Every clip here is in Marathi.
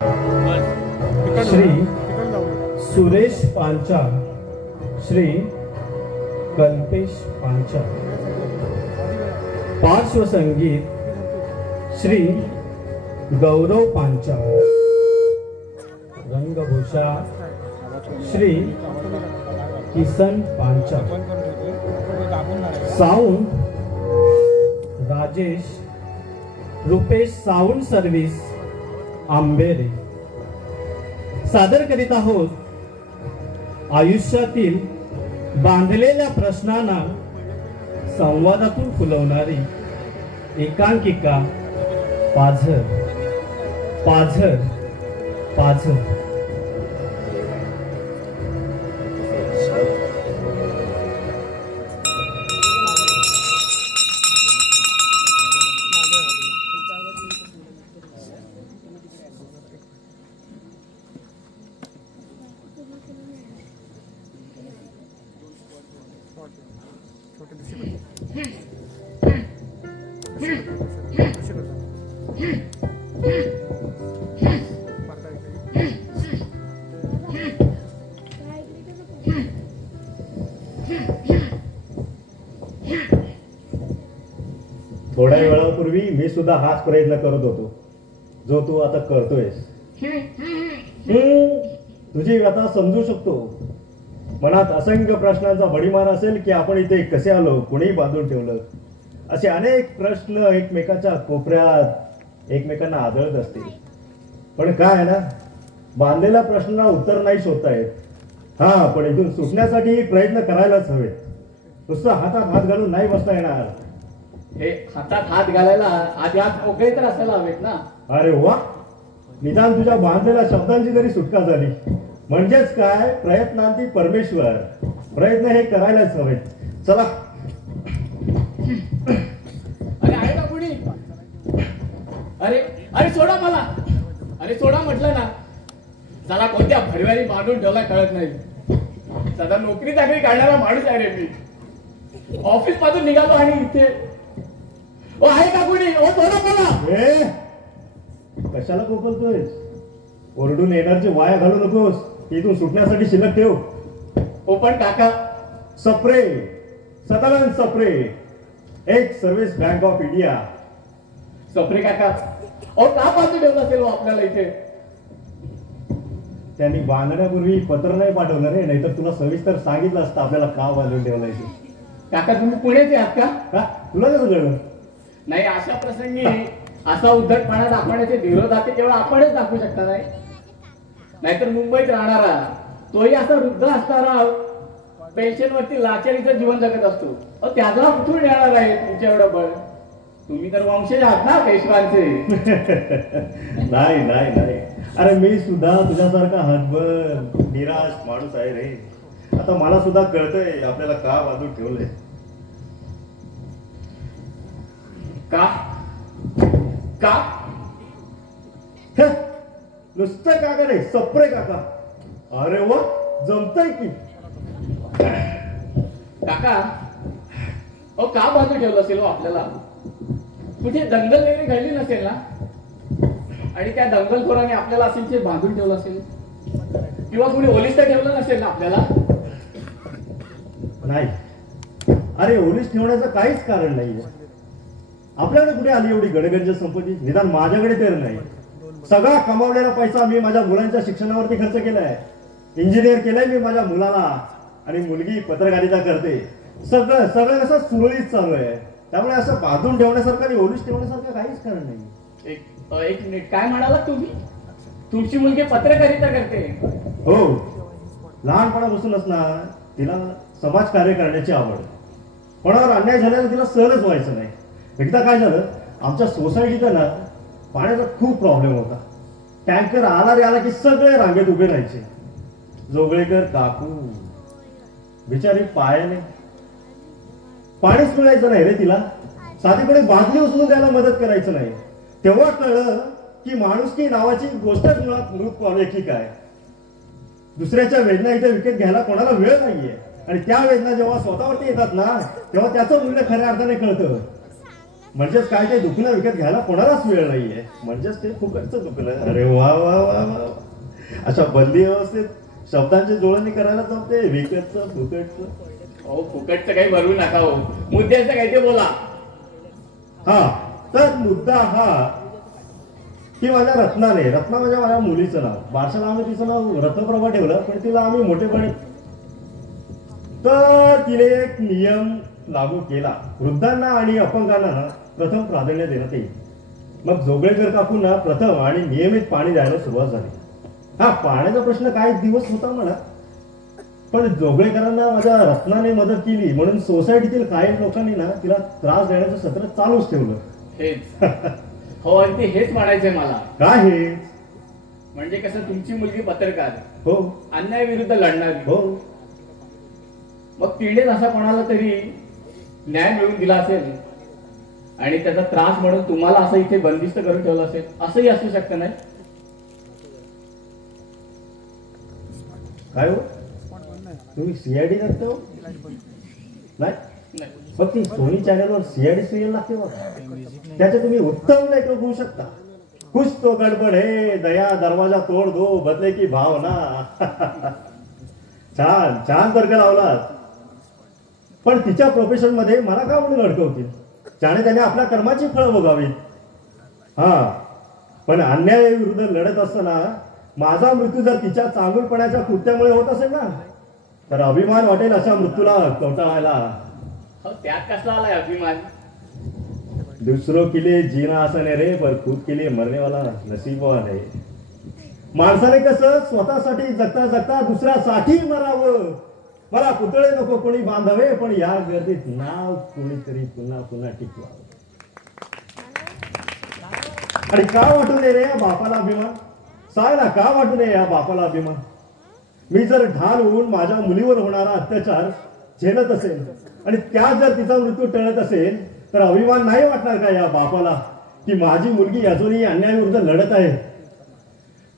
श्री सुरेश पांचाळ, श्री कल्पेश पांचाळ. पार्श्वसंगीत श्री गौरव पांचाळ. रंगभूषा Shri Kisan Panchal. Sound Rajesh Rupesh sound service Ambere. सादर करीत आहोत आयुष्यातील बांधलेल्या प्रश्नांना संवादातून फुलवणारी एकांकिका पाझर पाझर पाझर. थोड्या वेळापूर्वी मी सुद्धा हाच प्रयत्न करत होतो जो तू आता करतोयस. तुझी व्यथा समजू शकतो. मनात असंख्य प्रश्नांचा भडीमार असेल की आपण इथे कसे आलो, कोणी बांधून ठेवलं, असे अनेक प्रश्न एकमेकाच्या कोपऱ्यात एकमेकांना आदळत असतील. पण काय आहे ना, बांधलेल्या प्रश्नांना उत्तर नाही शोधता येत. हा, पण इथून सुटण्यासाठी प्रयत्न करायलाच हवेत. नुसतं हातात हात घालून नाही बसता येणार. हे हातात हात घालायला आधी हात मोकळे तर असायला हवेत ना. अरे वा, निदान तुझ्या बांधलेल्या शब्दांची तरी सुटका झाली. म्हणजेच काय, प्रयत्नांती परमेश्वर. प्रयत्न हे करायलाच हवेत. चला. अरे आहे का कुणी? अरे अरे सोडा मला. अरे सोडा म्हटलं ना. चला, कोणत्या भडव्याने बांधून ठेवला कळत नाही. सदा नोकरी चाकरी काढणारा माणूस आहे रे मी. ऑफिस पासून निघालो आणि इथे ओ आहे का कुणी? ओ सोडा मला. कशाला कोपलतोयस? ओरडून एनर्जी वाया घालू नकोस. इथून सुटण्यासाठी शिल्लक ठेव. ओ पण काका, सप्रे, सदानंद सप्रे, एक service bank of India. Sapre काका, ओ का बांधून ठेवलं असेल आपल्याला इथे? त्यांनी बांधण्यापूर्वी पत्र नाही पाठवलं रे, नाहीतर तुला सविस्तर सांगितलं असतं आपल्याला का बांधून ठेवलंय ते. काका, तुम्ही पुण्याचे आहात का? तुला कसं कळलं? नाही, अशा प्रसंगी असा उद्धटपणा दाखवण्याचे विरोधात केवळ आपणच दाखवू शकता. नाही नाहीतर मुंबईत राहणारा तोही असा वृद्ध असणारा पेन्शनवरती लाचारीचं जीवन जगत असतो. त्याला कुठून येणार आहे तुमच्या एवढं बळ? तुम्ही तर वंशज आहात ना पेशवांचे. नाही नाही नाही, अरे मी सुद्धा तुझ्यासारखा हतबल निराश माणूस आहे रे. आता मला सुद्धा कळतंय आपल्याला का बांधून ठेवलंय. का का नुसतं काका रे, सप्रे काका. अरे वा, जमतंय की. काका, ओ का बांधून ठेवलं असेल आपल्याला? कुठे दंगल वगैरे घडली नसेल ना? आणि त्या दंगलखोराने आपल्याला असेल बांधून ठेवलं असेल, किंवा कुणी ओलिस ठेवलं नसेल ना आपल्याला? नाही, अरे ओलीस ठेवण्याचं काहीच कारण नाहीये. आपल्याकडे कुठे आली एवढी गडगंज संपत्ती? निदान माझ्याकडे तर नाही. सगळा कमावलेला पैसा मी माझ्या मुलांच्या शिक्षणावरती खर्च केलाय. इंजिनियर केलंय मी माझ्या मुलाला, आणि मुलगी पत्रकारिता करते. सगळं सगळं कसं सुरळीत चालू आहे. त्यामुळे असं बांधून ठेवण्यासारखं आणि ओलीस ठेवण्यासारखं काहीच कारण नाही. एक मिनिट, काय म्हणाला तुम्ही? तुमची मुलगी पत्रकारिता करते? हो, लहानपणापासूनच ना तिला समाजकार्य करण्याची आवड. कोणावर अन्याय झाल्यानं तिला सहनच व्हायचं नाही. एकदा काय झालं, आमच्या सोसायटीत ना पाण्याचा खूप प्रॉब्लेम होता. टँकर आला की सगळे रांगेत उभे राहायचे. जोगळेकर काकू बिचारी पायाने पाणीच मिळायचं नाही रे तिला. साधीपणे बादली उचलून द्यायला मदत करायचं नाही. तेव्हा कळलं की माणुसकी नावाची गोष्टच मुळात मृत पावले की काय. दुसऱ्याच्या वेदना इथे विकत घ्यायला कोणाला वेळ नाहीये. आणि त्या वेदना जेव्हा स्वतःवरती येतात ना, तेव्हा त्याचं मूल्य खऱ्या अर्थाने कळतं. म्हणजेच काय ते दुखणं विकत घ्यायला कोणालाच वेळ नाहीये. म्हणजेच ते फुकटचं दुखणं. अरे वा वा वा वा. अशा बंदी व्यवस्थेत शब्दांची जुळवणी करायला जमते. विकतचं फुकटचं. अहो फुकटचं काही भरवू नका हो, मुद्द्याचं काही ते बोला. हा तर मुद्दा हा की माझ्या रत्नाने, रत्ना माझ्या मुलीचं नाव, बारशाला आम्ही तिचं नाव रत्नप्रभा ठेवलं, पण तिला आम्ही मोठेपणे. तर तिने एक नियम लागू केला. वृद्धांना आणि अपंगांना प्रथम प्राधान्य देण्यात येईल. मग जोगळेकर काकूंना प्रथम आणि नियमित पाणी द्यायला सुरुवात झाली. हा पाण्याचा प्रश्न काही दिवस होता म्हणा, पण जोगळेकरांना माझ्या रत्नाने मदत केली म्हणून सोसायटीतील काही लोकांनी ना तिला त्रास देण्याचं सत्र चालूच ठेवलं. हेच हो, आणि ते हेच म्हणायचंय मला. काय हे म्हणजे कसं, तुमची मुलगी पत्रकार, हो अन्याय विरुद्ध लढणारी, हो, मग तिनेच असा कोणाला तरी न्याय मिळवून दिला असेल आणि त्याचा त्रास म्हणून तुम्हाला असं इथे बंदिस्त करून ठेवलं असेल, असंही असू शकतं नाही. काय हो तुम्ही सीआयडी लागते हो? नाही, फक्त ती सोनी चॅनलवर सीआयडी सिरियल लागते बघ, त्याचे तुम्ही उत्तम लेख बघू शकता. कुछ तो गडबड है, दया दरवाजा तोड दो, बदले की भावना. छान छान तर्क लावलात. पण तिच्या प्रोफेशन मध्ये मला का म्हणून अडकवतील? त्याने आपल्या कर्माची फळं भोगावी. हा, पण अन्याय विरुद्ध लढत असताना माझा मृत्यू जर तिच्या चांगुलपणाच्या कृत्यामुळे होत असेल ना, तर अभिमान वाटेल अशा मृत्यूला कवटाळायला. त्यात कसला आलाय अभिमान? दुसरों के लिए जीना आसान है रे, पर खुद के लिए मरने वाला नसीबवान है. माणसाने कसं स्वतःसाठी जगता जगता दुसऱ्यासाठी मरावं. मला पुतळे नको कोणी बांधावे, पण या गर्दीत नाव कोणीतरी पुन्हा पुन्हा टिकवावं. आणि का वाटू नये रे या बापाला अभिमान? सांग ना, का वाटू नये या बापाला अभिमान? मी जर ढाल होऊन माझ्या मुलीवर होणारा अत्याचार झेलत असेल आणि त्यात जर तिचा मृत्यू टळत असेल, तर अभिमान नाही वाटणार का या बापाला की माझी मुलगी अजूनही अन्यायाविरुद्ध लढत आहे?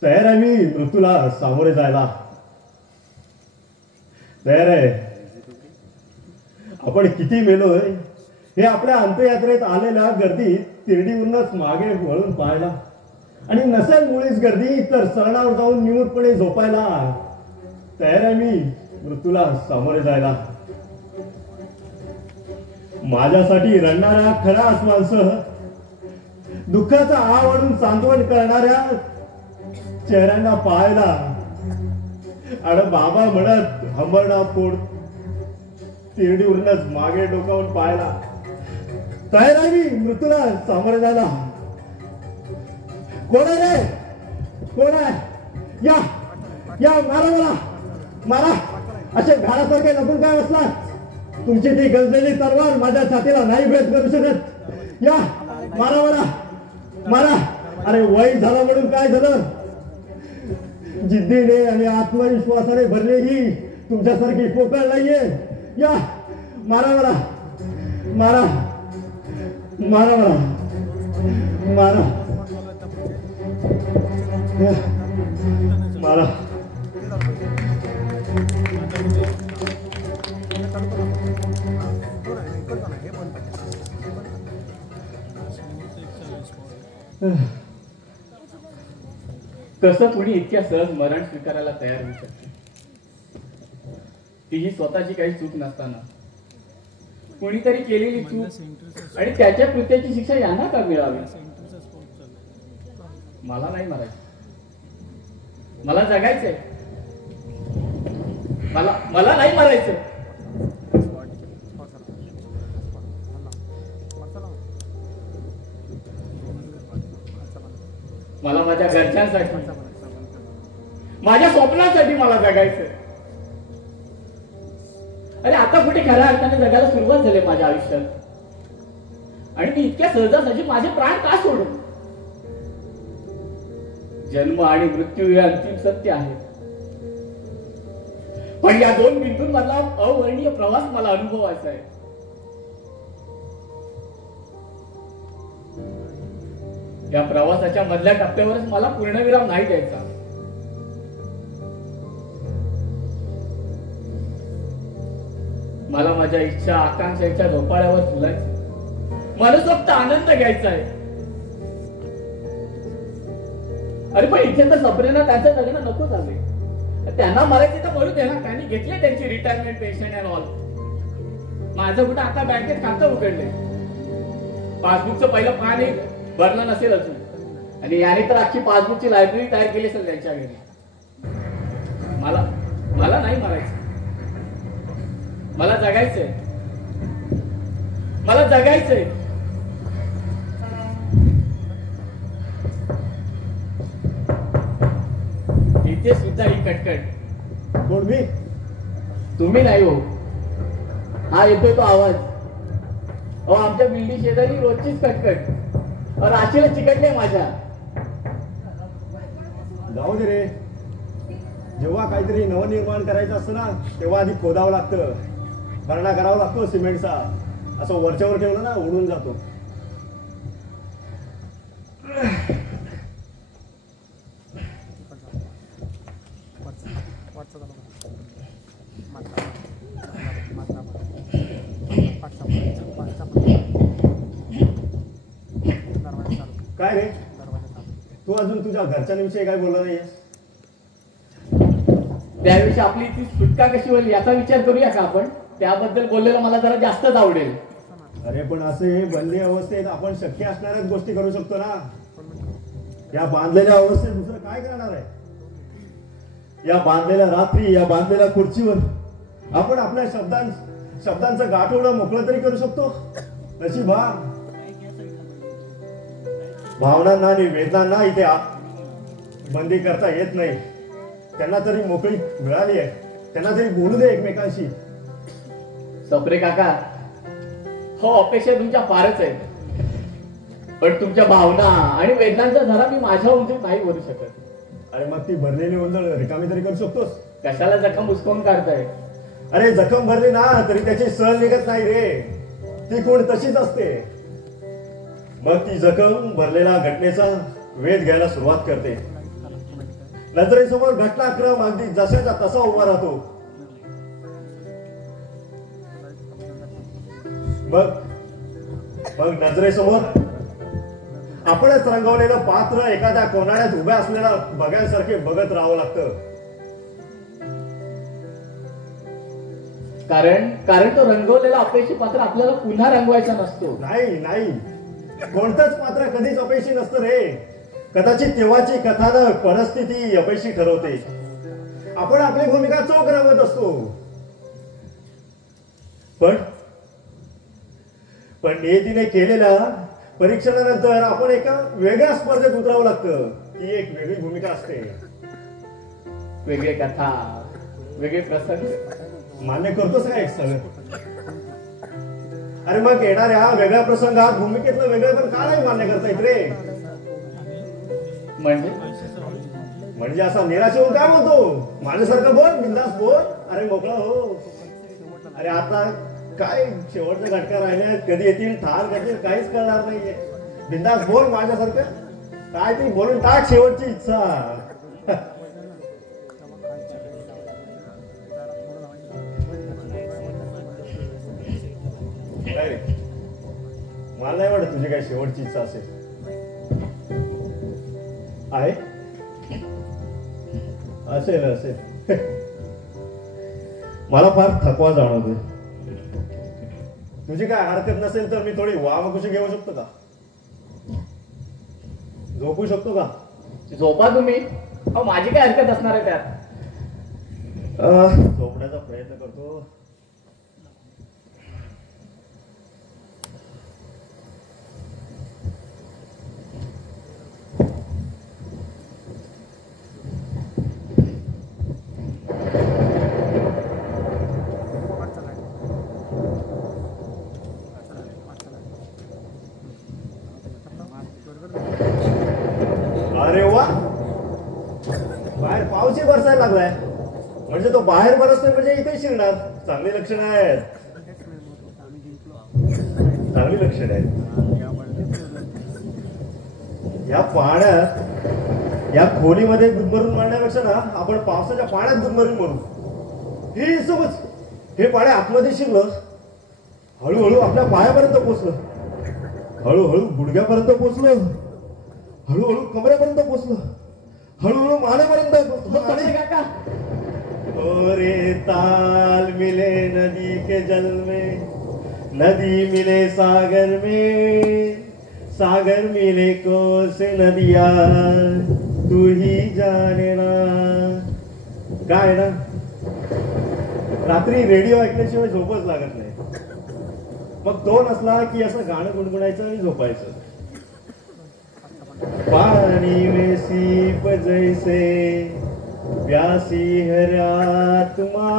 तयार आहे मी मृत्यूला सामोरे जायला, तयार आहे. आपण किती मेलोय हे आपल्या अंत्ययात्रेत आलेल्या गर्दीत तिरडीवरूनच मागे वळून पाहायला, आणि नसेल मुळीच गर्दी तर सरणावर जाऊन निमूटपणे झोपायला. तयार आहे मी मृत्यूला सामोरे जायला. माझ्यासाठी रडणाऱ्या खऱ्याच माणसं, दुःखाचा आवडून सांत्वन करणाऱ्या चेहऱ्यांना पाहायला, आणि बाबा म्हणत हंबरडा पोट तिरडीवरूनच मागे डोकावून पाहायला. तयार आहे मी मृत्यूला सामोरे जायला. कोण आहे रे? कोण आहे? या या, मारा मला, मारा. असे घाडासारखे लपून काय बसला? तुमची ती गंजलेली तलवार माझ्या छातीला नाही भेद करू शकत. या, मारा मला, मारा. अरे वय झालं म्हणून काय झालं? जिद्दीने आणि आत्मविश्वासाने भरलेली तुमच्यासारखी पोकळ नाहीये. या, मारा मला, मारा, मारा मला, मारा, मारा. कसं कुणी इतक्या सहज मरण स्वीकारायला तयार होऊ शकते? तीही स्वतःची काही चूक नसताना कुणीतरी केलेली चूक आणि त्याच्या कृत्याची शिक्षा यांना का मिळावी? मला नाही मरायचं, मला जगायचंय. मला नाही मरायचं. मला माझ्या घरच्यांसाठी, माझ्या स्वप्नांसाठी मला जगायचंय. अरे आता कुठे खऱ्या अर्थाने जगायला सुरुवात झाली माझ्या आयुष्यात, आणि मी इतक्या सहजासहजी माझे प्राण का सोडू? जन्म आणि मृत्यू हे अंतिम सत्य आहे, पण या दोन बिंदूंमधला अवर्णनीय प्रवास मला अनुभवायचा आहे. या प्रवासाच्या मधल्या टप्प्यावरच मला पूर्णविराम नाही द्यायचा. मला माझ्या इच्छा आकांक्षाच्या झोपाळ्यावर झुलायचं. मनसोक्त आनंद घ्यायचा आहे. अरे पण इथे तर सपरेना त्यांचं लग्न नको झाले. त्यांना मरायचे तर मरू दे ना. त्यांनी घेतले त्यांची रिटायरमेंट पेन्शन अँड ऑल. माझं कुठं आता बँकेत खातं उघडले. पासबुकचं पहिलं पान भरलं नसेल अजून आणि याने तर अख्खी पासबुकची लायब्ररी तयार केली असेल त्यांच्या घरी. मला नाही मरायचं. मला जगायचंय. मला जगायचंय. इथे सुद्धा ही कटकट. कोण मी? तुम्ही नाही हो. हा येतोय तो आवाज. अहो आमच्या बिल्डिंग शेजारी रोजचीच कटकट. राशीला चिकटले माझ्या. जाऊ दे रे. जेव्हा काहीतरी नवनिर्माण करायचं असतं ना तेव्हा आधी खोदावं लागतं. भरणा करावा लागतो सिमेंटचा. असं वरच्यावर ठेवलं ना उडून जातो. काय रे तू अजून तुझ्या घरच्यांविषयी काय बोलला नाहीयेस? त्याविषयी आपली ती सुटका कशी होईल याचा विचार करूया का आपण? त्याबद्दल बोललेलं मला जरा जास्तच आवडेल. अरे पण असे बंदी अवस्थेत आपण शक्य असणाऱ्याच गोष्टी करू शकतो ना. या बांधलेल्या अवस्थेत दुसरं काय करणार आहे? या बांधलेल्या रात्री, या बांधलेल्या खुर्चीवर आपण आपल्या शब्दांचं गाठोडं मोकळं तरी करू शकतो. तशी भावनांना आणि वेदनांना इथे बंदी करता येत नाही. त्यांना तरी मोकळी मिळाली आहे. त्यांना तरी बोलू दे एकमेकांशी. सप्रे काका, हो अपेक्षा तुमच्या फारच आहेत. पण तुमच्या भावना आणि वेदनांचा धरा मी माझ्या उंचीत नाही भरू शकत. अरे मग ती भरलेली उंजळ रिकामी तरी करू शकतोस? कशाला जखम उचकून काढताय? अरे जखम भरली ना तरी त्याची सळ निघत नाही रे. ती कोण तशीच असते. मग ती जखम भरलेला घटनेचा वेध घ्यायला सुरुवात करते. नजरेसमोर घटनाक्रम अगदी जशाचा तसा उभा राहतो. मग नजरेसमोर आपणच रंगवलेलं पात्र एखाद्या कोनाड्यात उभ्या असलेला बघ्यासारखे बघत राहावं लागतं. कारण तो रंगवलेला अपयशी पात्र आपल्याला पुन्हा रंगवायचा नसतो. नाही कोणतंच पात्र कधीच अपयशी नसतं रे. कदाचित तेव्हाची कथानक परिस्थिती अपयशी ठरवते. आपण आपली भूमिका चोख रंगवत असतो. पण नियतीने केलेल्या परीक्षणानंतर आपण एका वेगळ्या स्पर्धेत उतरावं लागतं. ती एक वेगळी भूमिका असते. वेगळे कथा, वेगळे प्रसंग. मान्य करतोस का एक सगळं? अरे मग येणाऱ्या वेगळ्या प्रसंगात भूमिकेतलं वेगळं पण का नाही मान्य करता येत रे? म्हणजे असा निराश होऊन काय म्हणतो? माझ्यासारखं बोल, बिंदास बोल. अरे मोकळा हो. अरे आता काय शेवटचा घटका राहिल्या, कधी येतील ठार करतील काहीच कळणार नाहीये. बिंदास बोल माझ्यासारखं. काय ती बोलून टाक शेवटची इच्छा. मला नाही वाटत तुझी काही शेवटची इच्छा असेल. आहे असेल मला फार थकवा जाणवतोय. तुझी काय हरकत नसेल तर मी थोडी वामकुशी घेऊ शकतो का? झोपू शकतो का? झोपा तुम्ही. माझी काय हरकत असणार आहे त्यात? झोपण्याचा प्रयत्न करतो. अरे वा, बाहेर पाऊसही बरसायला लागलाय. म्हणजे तो बाहेर बरसतोय म्हणजे इथे शिरणार. चांगली लक्षण आहेत. या पाण्यात, या खोलीमध्ये गुदमरून मारण्यापेक्षा ना आपण पावसाच्या पाण्यात गुदमरून मरू. हे समज हे पाणी आतमध्ये शिरलं, हळूहळू आपल्या पायापर्यंत पोचलं हळूहळू गुडघ्यापर्यंत पोचलो, हळूहळू कमरेपर्यंत पोचलो, हळूहळू मानेपर्यंत पोचलो आणि काका रे ताल मिले नदी के जल में, नदी मिले सागर में, सागर मिले कोस नदिया, तू ही जाने ना. काय ना, रात्री रेडिओ ऐकल्याशिवाय झोपच लागत नाही. मग तो नसला की असं गाणं गुणगुणायचं आणि झोपायचं. पानी में सीप जैसे प्यासी हर आत्मा,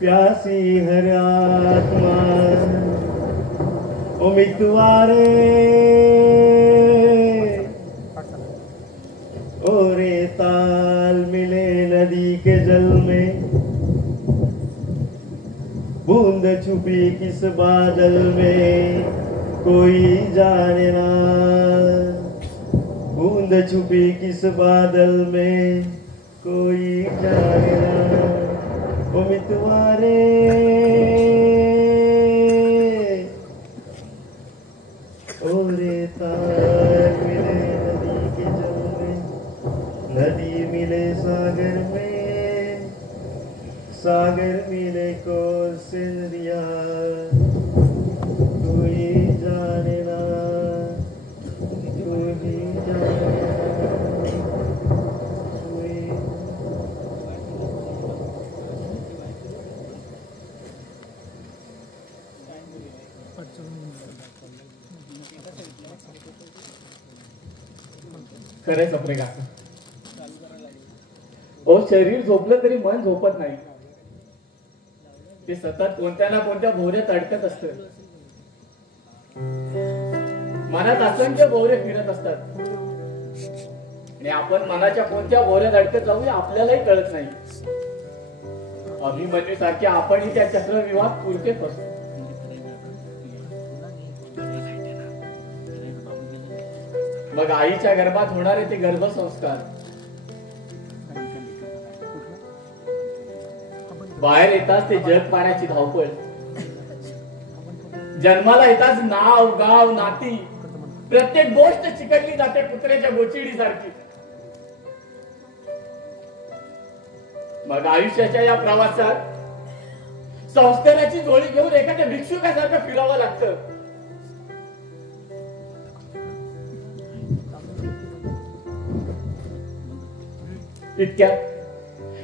प्यासी हर आत्मा, ओ मितवारे ओ रे ताल मिले नदी के जल में, बूंद छुपी किस बादल में, कोई जाने ना, बूंद छुपी किस बादल में, कोई जाने ना. ओ मितवारे ओ रे ताल मिले नदी के जल में, नदी मिले सागर में, सागर मिले कोई से नदिया, तू ही जाने ना, तू ही जाने ना, तू ही. खरंय सप्रे काका. ओ शरीर झोपलं तरी मन झोपत नाही. ते सतत कोणत्या ना कोणत्या भोवऱ्यात अडकत असत. मनात असंख्य भोवरे फिरत असतात आणि आपण मनाच्या कोणत्या भोवऱ्यात अडकत जाऊ आपल्यालाही कळत नाही. अभिमन्यू सारखे आपणही त्या चक्रव्यूहात पुरते फसतो. मग आईच्या गर्भात होणारे ते गर्भसंस्कार, बाहेर येताच ते जग पाण्याची धावपळ, जन्माला येताच नाव गाव नाती प्रत्येक गोष्ट चिकटली जाते कुत्र्याच्या गोचिडी सारखी. मग आयुष्याच्या या प्रवासात संस्काराची जोडी घेऊन एखाद्या भिक्षुकासारखं फिरावं लागतं.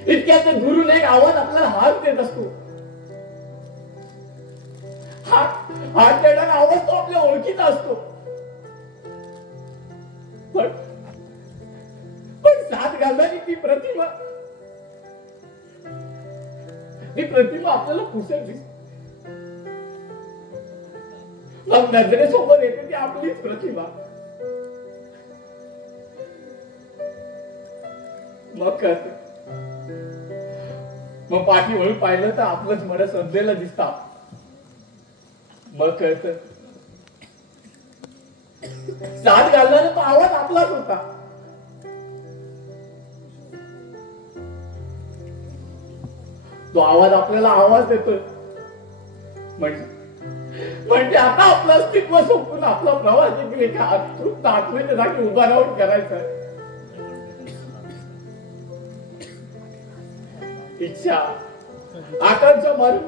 इतक्यात दुरून एक आवाज आपल्याला हात देत असतो. हात देणारा आवाज तो आपल्या ओळखीचा असतो. पण साथ घालणारी ती प्रतिमा आपल्याला पुसत दिसते. मग नजरेसोबत येते ती आपलीच प्रतिमा. मग पाठी वळून पाहिलं तर आपलंच मर सजलेलं दिसता. मग कळत साथ घालणारा तो आवाज आपलाच होता. तो आवाज आपल्याला आवाज देतोय म्हणजे आता आपलं अस्तित्व संपून आपला प्रवास देखील एका अतृप्त आत्मेच्या जागी उभा राहून करायचा. इच्छा आकांक्षा मारून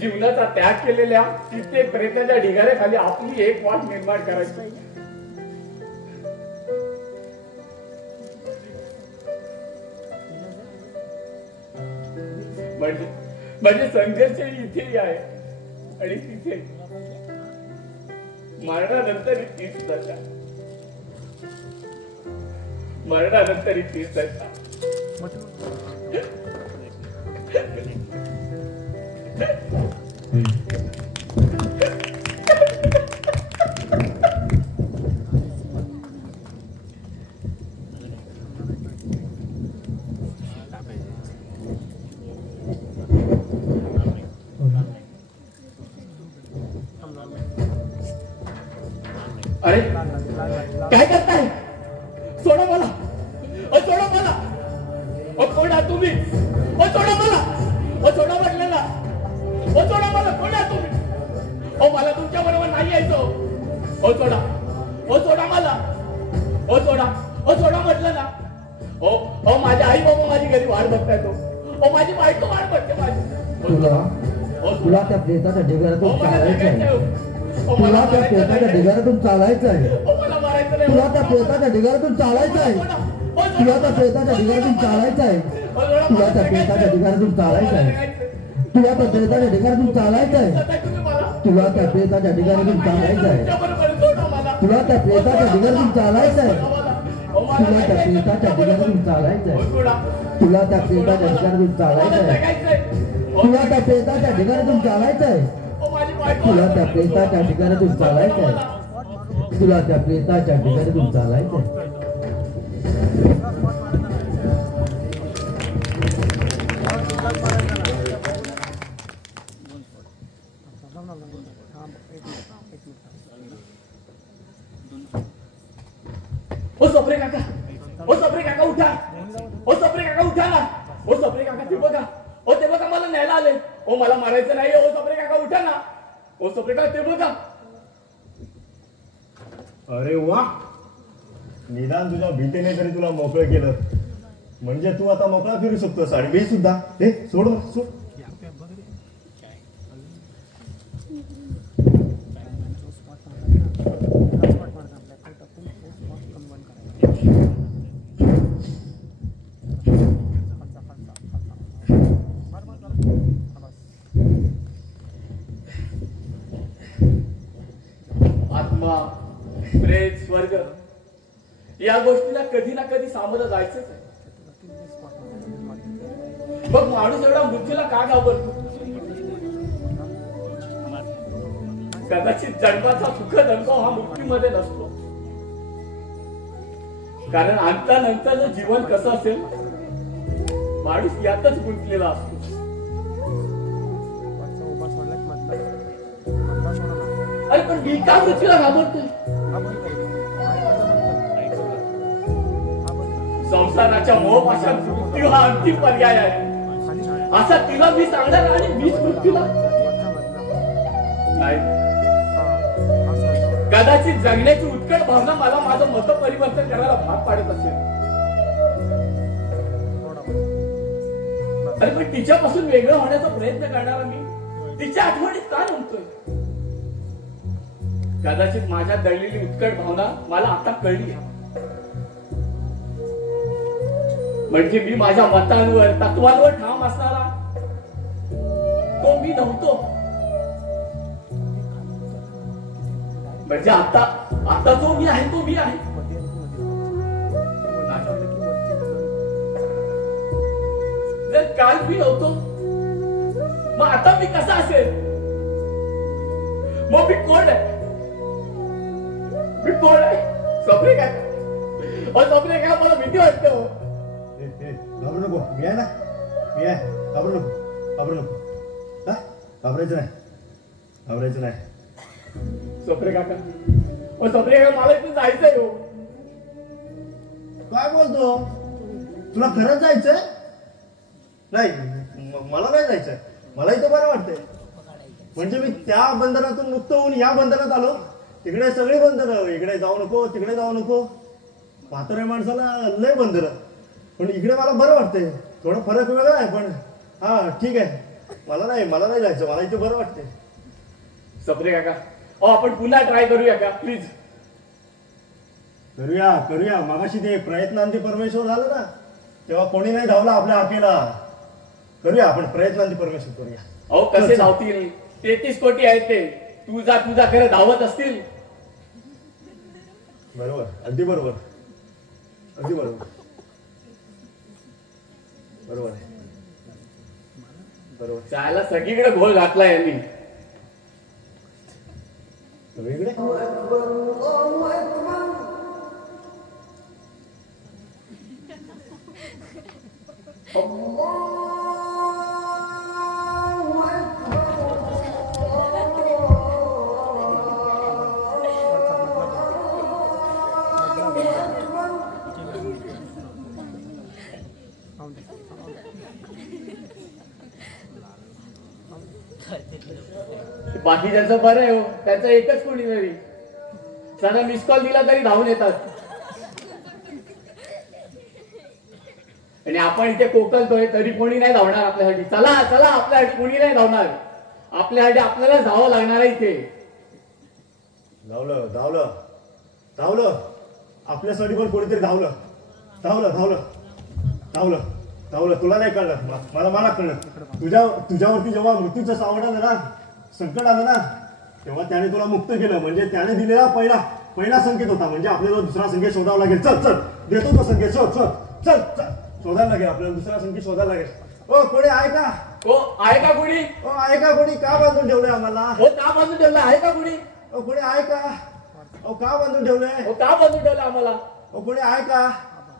जीवनाचा त्याग केलेल्या कित्येक प्रयत्नाच्या ढिगाऱ्याखाली आपली एक वाट निर्माण करायची. म्हणजे संघर्ष इथेही आहे आणि तिथे मरणानंतर तीच दशा. मरणानंतर तीच दशा. अरे काय करताय? सोडा मला, सोडा मला. कोण आहात तुम्ही? सोडा मला, सोडा म्हटलं ना. सोडा मला, कोण आहात तुम्ही? ओ सोडा मला, ओ सोडा म्हटलं ना. ओ माझ्या आई बाबा माझी घरी वाट बघतायत. ओ माझी बायको वाट बघते माझी. तुला त्या प्रेताच्या ढिगाऱ्यातून चालायचं आहे. तुला त्या प्रेताच्या ढिगाऱ्यातून चालायचं आहे. तुला त्या प्रेताच्या ढिगाऱ्यातून चालायचं आहे. तुला त्या प्रेताच्या ढिगाऱ्यातून चालायचं आहे. तुला त्या प्रेताच्या ढिगाऱ्यातून चालायचं आहे. तुला त्या प्रेताच्या ढिगाऱ्यातून चालायचं आहे. तुला त्या प्रेताच्या ढिगाऱ्यातून चालायचं आहे. तुला त्या प्रेताच्या ढिगाऱ्यातून चालायचं आहे. तुला त्या प्रेताच्या ढिगाऱ्यातून चालायचं आहे. तुला त्या प्रेताच्या ढिगाऱ्यातून चालायचं आहे. तुला त्या प्रेताच्या ढिगाऱ्यातून चालायचं आहे. तुला त्या प्रेताच्या ढिगाऱ्यातून चालायचं आहे. तुला त्या प्रेताच्या ढिगाऱ्यातून चालायचं आहे. ओ सप्रे काका उठा. ओ सप्रे काका उठा ना. ओ सप्रे काका ते बघा मला न्यायला आले. ओ मला मारायचं नाही. ओ सप्रे काका उठा ना. ओ सप्रे काका ते बघा. अरे वा, निदान तुझ्या भीतीने तरी तुला मोकळं केलं. म्हणजे तू आता मोकळा फिरू शकतोस. आणि मी सुद्धा. हे सोड. आत्मा, प्रेत, स्वर्ग या गोष्टीला कधी ना कधी सामोरं जायचंच आहे. बघ माणूस एवढा मृत्यूला का घाबरतो? कदाचित जन्माचा सुखद अनुभव हा मृत्यूमध्ये नसतो. कारण अंतानंतरचं जीवन कसं असेल माणूस यातच गुंतलेला असतो. अरे पण मी का मृत्यूला घाबरतोय? संसाराच्या मोहपाशात मृत्यू हा अंतिम पर्याय आहे असा तिला मी सांगणार आणि मीच मृत्यूला नाही. कदाचित जगण्याची उत्कट भावना मला माझं मत परिवर्तन करायला भाग पाडत असेल. अरे पण तिच्यापासून वेगळं होण्याचा प्रयत्न करणारा मी तिच्या आठवणीत का नव्हतोय? कदाचित माझ्या दडलेली उत्कट भावना मला आता कळली. म्हणजे मी माझ्या मतांवर तत्वांवर ठाम असणारा तो मी नव्हतो. म्हणजे आता जो मी आहे तो मी आहे. जर काल मी नव्हतो मग आता मी कसा असेल? मग मी कोण आहे? मी कोण आहे? सप्रे काय मला भीती वाटते. हो घाबरू नको. मी आहे ना. मी आहे. घाबरू नको. घाबरायचं नाही. सप्रे काका मला इथून जायचंय. हो काय बोलतो? तुला खरंच जायचंय? नाही, मला नाही जायचंय. मला इथं बरं वाटतंय. म्हणजे मी त्या बंधनातून मुक्त होऊन या बंधनात आलो. तिकडे सगळी बंधनं. इकडे जाऊ नको, तिकडे जाऊ नको. म्हाताऱ्या माणसाला लय बंधनं. पण इकडे मला बरं वाटतंय. थोडा फरक वेगळा आहे पण हा ठीक आहे. मला नाही जायचं. मला इथे बरं वाटतंय. सप्रे काका आपण पुन्हा ट्राय करूया का प्लीज? करूया. मगाशी ते प्रयत्नांती परमेश्वर झालं ना तेव्हा कोणी नाही धावला आपल्या हाकेला. करूया आपण प्रयत्नांती परमेश्वर करूया. अहो कसे धावतील? 33 कोटी आहेत ते. तुझा खरं धावत असतील. बरोबर. अगदी बरोबर. चायला सगळीकडे घोल घातला यांनी. सगळीकडे बाकी ज्यांचं बरं आहे हो त्यांचं एकच कोणी तरी. साधा मिस कॉल दिला तरी धावून येतात. आणि आपण इथे कोकलतोय तरी कोणी नाही धावणार आपल्यासाठी. चला चला, आपल्यासाठी कोणी नाही धावणार. आपल्यासाठी आपल्याला धावावं लागणार आहे इथे. धावलं धावलं धावलं, आपल्यासाठी पण कोणीतरी धावलं धावलं धावलं धावलं धावलं. तुला नाही कळलं, मला कळलं. तुझ्यावरती जेव्हा मृत्यूचं सावट आलं ना, संकट आलं ना, तेव्हा त्याने तुला मुक्त केलं. म्हणजे त्याने दिलेला पहिला संकेत होता. म्हणजे आपल्याला दुसरा संकेत शोधावा लागेल. चल चल, देतो तो संकेत. शोध शोध, चल चल, शोधायला लागेल आपल्याला दुसरा संकेत शोधायला लागेल. ओ कोणी आहे का? हो आहे का कोणी? ओ आहे का कोणी? का बांधून ठेवलंय आम्हाला? हो का बांधून ठेवलं? आहे का कोणी? ओ कोणी आहे का? ओ का बांधून ठेवलंय? हो का बांधून ठेवलं आम्हाला? ओ कोणी आहे का?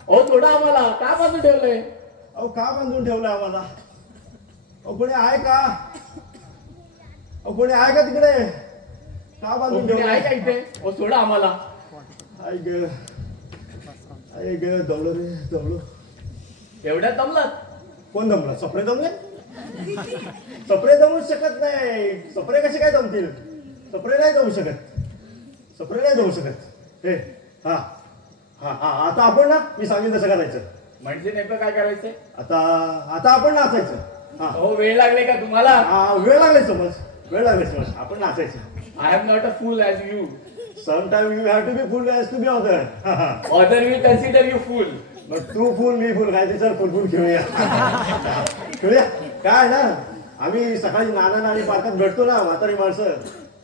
हो थोडं आम्हाला का बांधून ठेवलंय? अहो का बांधून ठेवलंय आम्हाला? अहो कोणी आहे का? अहो कोणी आहे का तिकडे? का बांधून कोणी आहे ठेवलंय? का इथे? हो सोडा आम्हाला. आई ग दमलो रे, दमलो. एवढ्यात दमलात? कोण दमला? सपरे दमले? सपरे जमूच शकत नाही. सपरे कसे काय जमतील? सपरे नाही जमू शकत. सपरे नाही जमू शकत. हे हा हा हा, आता आपण ना, मी सांगेन तसं करायचं. म्हणजे नेमकं काय करायचंय? आता आपण नाचायचं. हा हो वेळ लागले का तुम्हाला? हा, वेळ लागले समज, वेळ लागले समज. आपण नाचायचं. I am not a fool as you. Sometimes you have to be fool as to be other. Other will consider you fool. But तू फुल मी फुल काय ते सर फुल खेळूया. खेळूया काय ना, आम्ही सकाळी नाना आणि पार्कात भेटतो ना म्हातारी माणसं,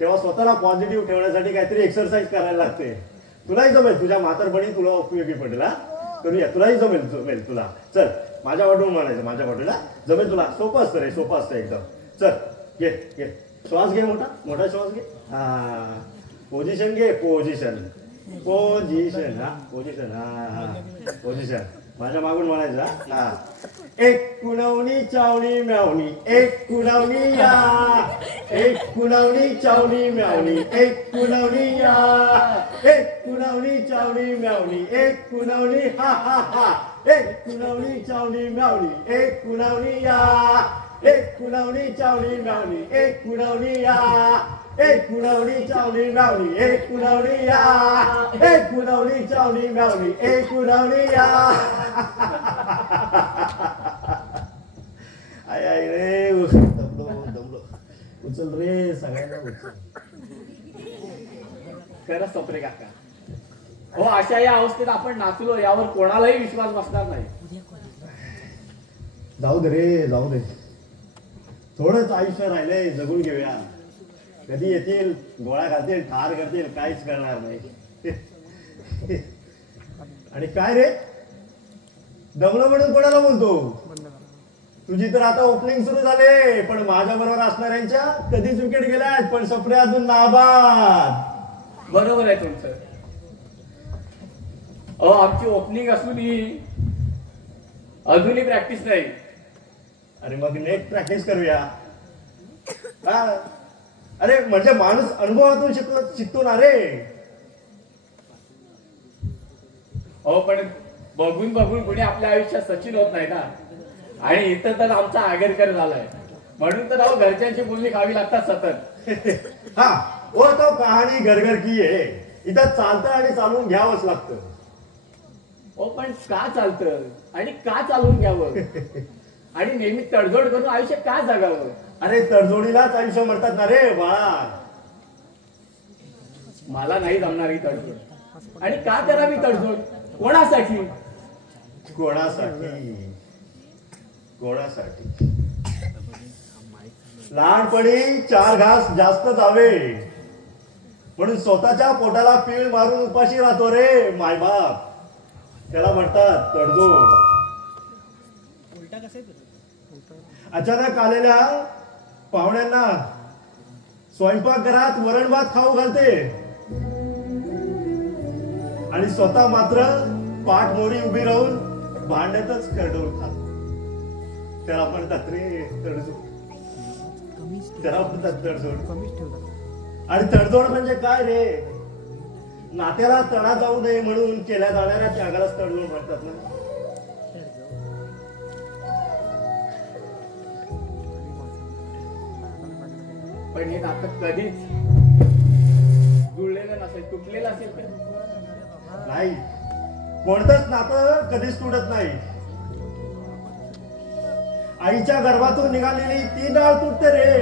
तेव्हा स्वतःला पॉझिटिव्ह ठेवण्यासाठी काहीतरी एक्सरसाइज करायला लागते. तुलाही जमेल, तुझ्या म्हातारपणी तुला उपयोगी पडेल. हा करूया, तुलाही जमेल तुला. चल माझ्या वाटून म्हणायचं, माझ्या वाटूला जमेल तुला. सोपं असतं रे, सोपं असतं एकदम. चल घे घे, श्वास घे, मोठा मोठा श्वास घे. हा पोझिशन घे, पोझिशन पोझिशन. हा पोझिशन. हा पोझिशन. माझ्या मागून म्हणायचं. हा एक कुणवणी चावणी म्यावणी, एक कुणवणी या, एक कुणवणी चावणी म्यावणी, एक कुणवणी या, एक कुणवणी चावणी म्यावणी, एक कुणवणी हा हा हा, एक कुणवणी चावणी म्यावणी, एक कुणवणी या, एक कुणवणी चावणी म्यावणी, एक कुणवणी या, एक कुणवणी चावणी म्यावणी, एक कुणवणी या, एक कुणवणी चावणी म्यावणी, एक कुणवणी या. आय रे, दमलो. उचल रे, सगळ्यांना उचल. खरंच सपरे काका. हो अशा या अवस्थेत आपण नाचलो यावर कोणालाही विश्वास बसणार नाही. जाऊ दे रे, जाऊ दे. थोडंच आयुष्य राहिलंय, जगून घेऊया. कधी येतील, गोळा घालतील, ठार करतील, काहीच करणार नाही. आणि काय रे, दमलं म्हणून कोणाला बोलतो? तुझी तर आता ओपनिंग सुरू झाले, पण माझ्या बरोबर असणाऱ्यांच्या कधीच विकेट गेल्यात, पण सपरे अजून नाबाद. बरोबर आहे तुमचं. अहो आमची ओपनिंग असूनही अजूनही प्रॅक्टिस नाही. अरे मग नेट प्रॅक्टिस करूया. अरे म्हणजे माणूस अनुभवातून शिकतो ना रे. हो पण बघून बघून कोणी आपल्या आयुष्यात सचिन होत नाही ना. आणि इथं तर आमचा आगरकर झालाय, म्हणून तर अहो घरच्यांची बोलणी खावी लागतात सतत. हा वो तो कहाणी घरघर की आहे. इथं चालतं आणि चालवून घ्यावंच लागतं. हो पण का चालतं आणि का चालवून घ्यावं आणि नेहमी तडजोड करून आयुष्य का जगावं? अरे तडजोडीलाच आयुष्य म्हणतात ना रे बाळा. मला नाही जमणार ही तडजोड. आणि का करावी तडजोड? कोणासाठी? कोणासाठी? कोणासाठी? लहानपणी 4 घास जास्त जावे म्हणून स्वतःच्या पोटाला पीळ मारून उपाशी राहतो रे मायबाप. त्याला म्हणतात तडजोड. अचानक आलेल्या पाहुण्यांना स्वयंपाकघरात वरण भात खाऊ घालते आणि स्वतः मात्र पाठमोरी उभी राहून भांड्यातच करडवून खात. त्याला म्हणतात रे तडजोड. त्याला म्हणतात तडजोड. आणि तडजोड म्हणजे काय रे? नात्याला तडा जाऊ नये म्हणून केल्या जाणाऱ्या त्यागालाच तडजोड म्हणतात ना. पण हे नातं कधीच जुळलेलं मोडलेलं नसेल, तुटलेलं असेल तर? नाही, कोणतंच नातं कधीच तुटत नाही. आईच्या गर्भातून निघालेली ती नाळ तुटते रे,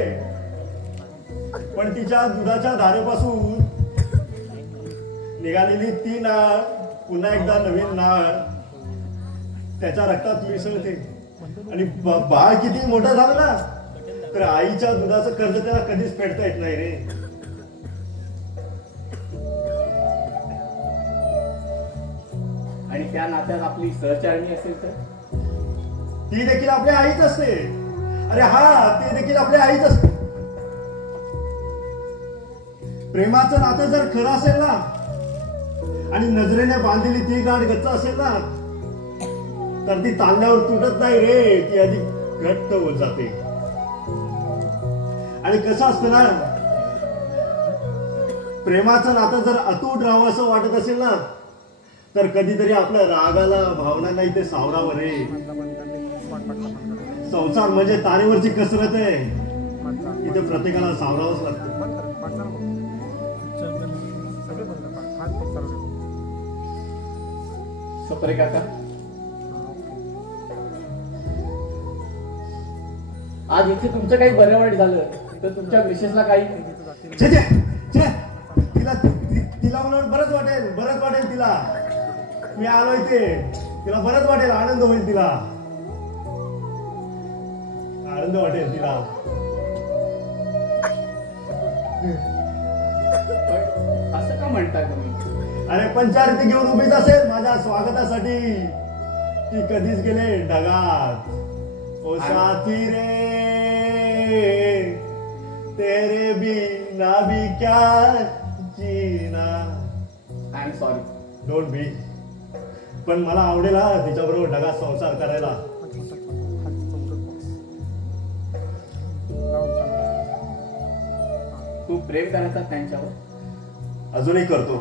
पण तिच्या दुधाच्या धारेपासून निघालेली ती नाळ पुन्हा एकदा नवीन नाळ त्याच्या रक्तात मिसळते. आणि बाळ किती मोठं झालं ना, तर आईच्या दुधाचं कर्ज त्याला कधीच फेडता येत नाही रे. आणि त्या नात्यात आपली सहचारणी असेल तर? ती देखील आपल्या आईच असते. अरे हा, ती देखील आपल्या आईच असते. प्रेमाचं नातं जर खरं असेल ना, आणि नजरेने बांधलेली ती गाठ गच्च असेल ना, तर ती ताणल्यावर तुटत नाही रे, ती अधिक घट्ट होत जाते. आणि कसं असतं ना, प्रेमाचं नातं जर अतूट राहावं असं वाटत असेल ना, तर कधीतरी आपल्या रागाला भावनांना इथे सावरावं रे. संसार म्हणजे तारेवरची कसरत आहे, इथे प्रत्येकाला सावरावंच लागतं. सपरे काका, आज इथे तुमचं काही बरं वाईट झालं तर तुमच्या मिसेसला काही? तिला म्हणून बरंच वाटेल तिला. मी आलो इथे, तिला बरंच वाटेल, आनंद होईल तिला, आनंद वाटेल तिला. असं का म्हणताय तुम्ही? अरे पंचारती घेऊन उभीच असेल माझ्या स्वागतासाठी. ती कधीच गेले ढगात. ओ साथी रे, तेरे बिना भी क्या जीना. I am sorry. Don't be. पण मला आवडेल तिच्याबरोबर ढगात संसार करायला. खूप प्रेम करायचा त्यांच्यावर? अजूनही करतो.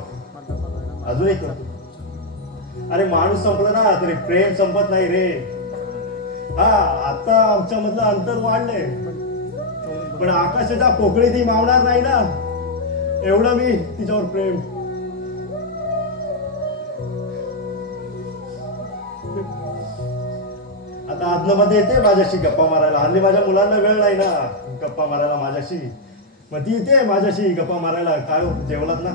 अरे माणूस संपला ना तरी प्रेम संपत नाही रे. हा, आता आमच्या मधलं अंतर वाढलंय, पण आकाशाच्या पोकळी ती मावणार नाही ना, एवढं मी तिच्यावर प्रेम. आता आदनमध्ये येते माझ्याशी गप्पा मारायला. हल्ली माझ्या मुलांना वेळ नाही ना गप्पा मारायला माझ्याशी, मग ती येते माझ्याशी गप्पा मारायला. काय जेवलात ना?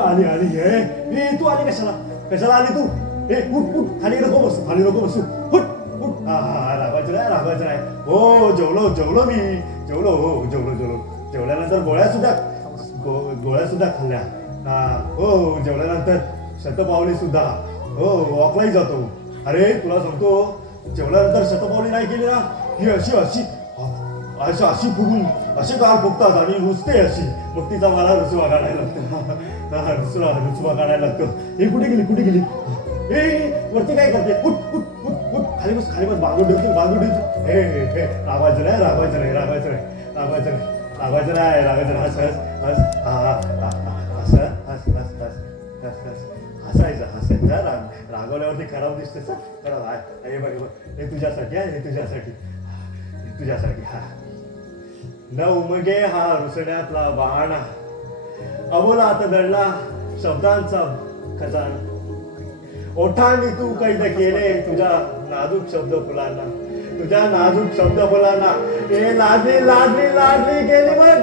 आली तू आली कशाला आली तू? उठ खाली नको बसू उठ. राबायचं नाही. हो जेवलो मी. जेवल्यानंतर गोळ्या सुद्धा खाल्ल्या. हो, जेवल्यानंतर शतपावली सुद्धा. हो, वॉकलाही जातो. अरे तुला सांगतो, जेवल्यानंतर शतपावली नाही केली ना, ही अशी फुगून अशी गाल फुगतात आणि रुसते अशी. मग तिचा मला रुसवा काढायला लागतो. ही कुठे गेली? वरती काय करते? उठ खाली बस बांधून ठेवतो. राबायचं नाही. हसायचं. रागवल्यावरती खराब दिसते. हे तुझ्यासाठी. हा न उमगे हा रुसण्यातला बहाणा, अबोलात दडला शब्दांचा खजाना. ओठांनी तू कैद केले तुझ्या नाजूक शब्द फुलांना. हे लाडली गेली बघ.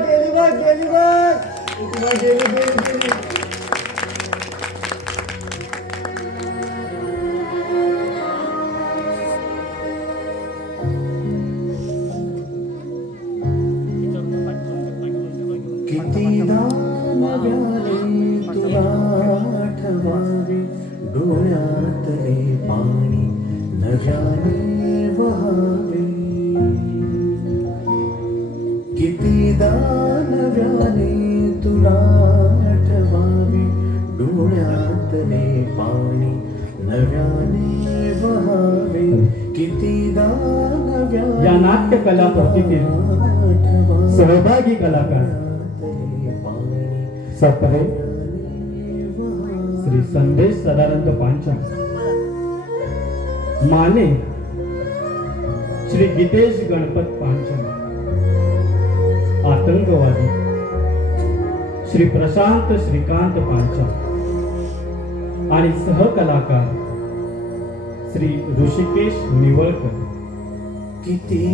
कितीदा नव्याने तुला आठवावे, डोळ्यातले पाणी नव्याने वहावे. कितीदा नव्याने तुला आठवावे, डोळ्यातले पाणी नव्याने वहावे. कितीदा नव्याने या नाट्य कला प्रतीतील सहभागी कलाकार सपरे श्री संदेश सदानंद पांचाळ, माने श्री गीतेश गणपत पांचाळ, आतंकवादी श्री प्रशांत श्रीकांत पांचाळ आणि सहकलाकार श्री ऋषिकेश निवळकर,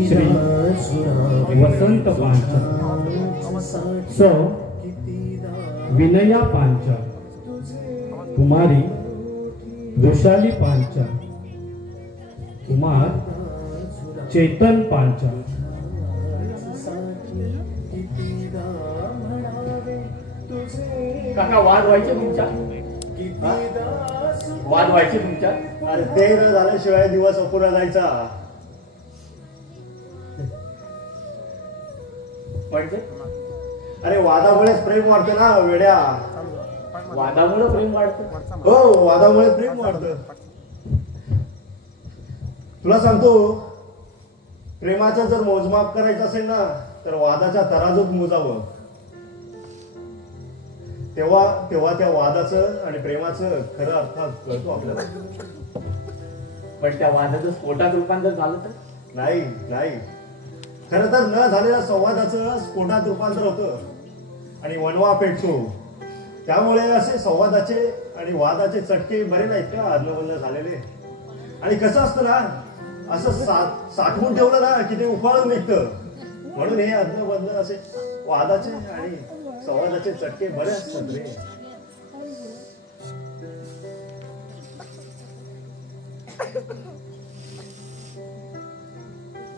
श्री वसंत पांचाळ, सौ विनया पांचाळ, कुमारी वृषाली पांचाळ, कुमार चेतन पांचाळ, काका वाद व्हायचे तुमच्या? वाद व्हायचे तुमच्या? अरे ते न झाल्याशिवाय दिवस अपुरा जायचा. म्हणजे अरे वादामुळेच प्रेम वाढतं ना वेड्या. वादामुळे प्रेम वाढतं? हो, वादामुळे प्रेम वाढतं. तुला सांगतो, प्रेमाचं जर मोजमाप करायचं असेल ना तर वादाच्या तराजूत मोजावं. तेव्हा त्या वादाचं आणि प्रेमाचं खरं अर्थात कळतो आपल्याला. पण त्या वादाचं स्फोटात रूपांतर झालं तर? नाही नाही, खरं तर न झालेल्या संवादाचं स्फोटात रूपांतर होतं आणि वणवा पेटतो. त्यामुळे असे संवादाचे आणि वादाचे चटके बरे नाहीत का अदनबदन झालेले. आणि कसं असतं ना, असं साठवून ठेवलं ना की ते उफाळून निघतं. म्हणून हे अदनबदन असे वादाचे आणि संवादाचे चटके बरे असतात रे.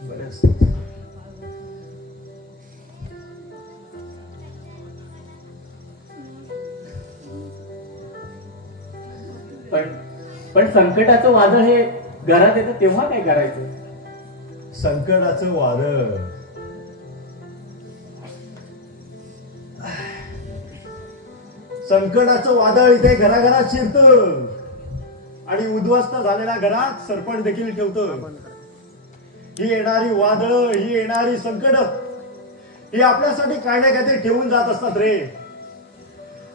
बरे असतात. पण संकटाचं वादळ हे घरात येतं तेव्हा काय करायचं? संकटाचं वादळ, संकटाचं वादळ इथे घराघरात शिरतं आणि उद्ध्वस्त झालेल्या घरात सरपण देखील ठेवतं. ही येणारी वादळ, ही येणारी संकट ही आपल्यासाठी काय ना काहीतरी ठेवून जात असतात रे.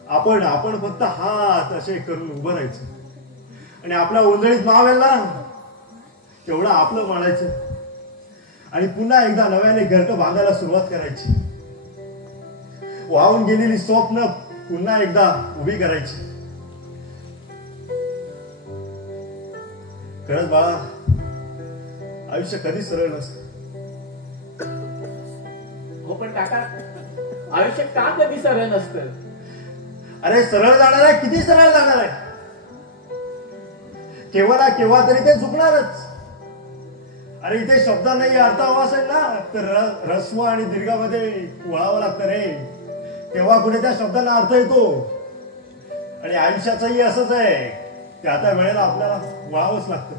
आपण फक्त हात असे करून उभं राहायचं आणि आपल्या ओंजळीत मावेल ना तेवढं आपलं मानायचं आणि पुन्हा एकदा नव्याने घरटं बांधायला सुरुवात करायची. वाहून गेलेली स्वप्न पुन्हा एकदा उभी करायची. खरंच बाळा, आयुष्य कधी सरळ नसतं. हो पण काका, आयुष्य का कधी सरळ नसतं? अरे सरळ जाणार आहे, किती सरळ जाणार आहे. केव्हा ना केव्हा तरी ते चुकणारच. अरे इथे शब्दांनाही अर्थ हवा असेल ना तर ऱ्हस्व आणि दीर्घामध्ये वळावं लागतं रे. तेव्हा कुठे त्या शब्दांना अर्थ येतो. आणि आयुष्याचंही असंच आहे, त्या त्या वेळेला आपल्याला वळावंच लागतं.